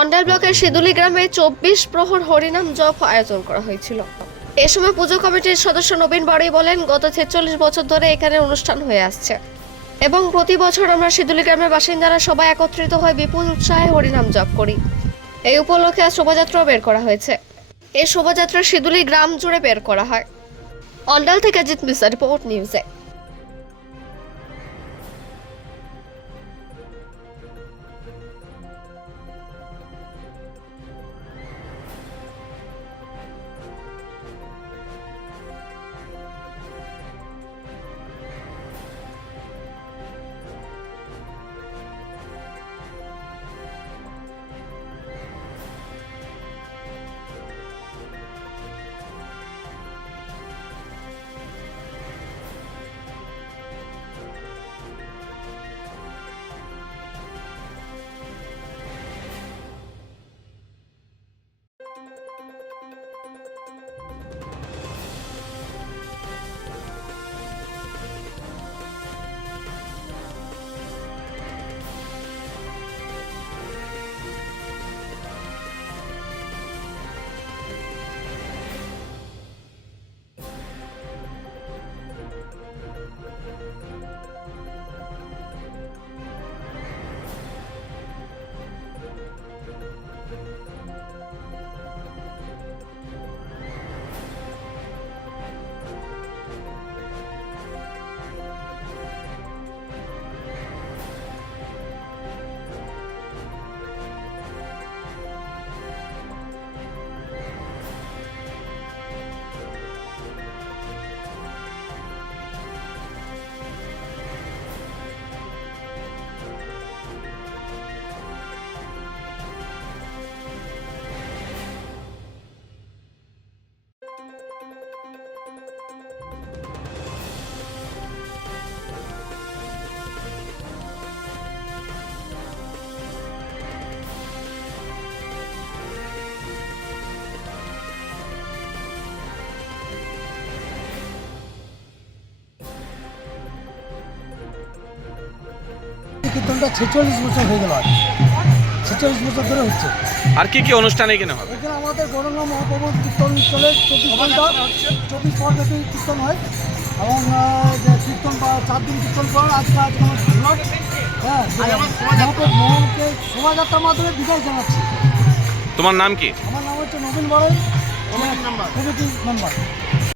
অন্ডাল ব্লকের সিদুলি গ্রামে চব্বিশ প্রহর হরিনাম জপ আয়োজন করা হয়েছিল। এ সময় পুজো কমিটির সদস্য নবীন বাড়ি বলেন, গত ছেচল্লিশ বছর ধরে এখানে অনুষ্ঠান হয়ে আসছে। এবং প্রতি বছর আমরা সিদুলি গ্রামের বাসিন্দারা সবাই একত্রিত হয়ে বিপুল উৎসাহে হরিনাম জপ করি। এই উপলক্ষে শোভাযাত্রাও বের করা হয়েছে। এই শোভাযাত্রা সিদুলি গ্রাম জুড়ে বের করা হয়। অন্ডাল থেকে জিত মিসা রিপোর্ট নিউজে কীর্তনটা ছেচল্লিশ বছর হয়ে গেল আজ। ছেচল্লিশ বছর ধরে হচ্ছে। আর কি কি অনুষ্ঠান এখানে হবে? এখানে আমাদের গৌরঙ্গ মহাপ্রভুর কীর্তন চলে চব্বিশ ঘণ্টা চব্বিশ পর ব্যাপী কীর্তন হয়। এবং কীর্তন বা চার দিন কীর্তন পর আজকে আজকে আমার হ্যাঁ শোভাযাত্রার মাধ্যমে বিদায় জানাচ্ছি। তোমার নাম কি? আমার নাম হচ্ছে নবীন বড়াই। Committee member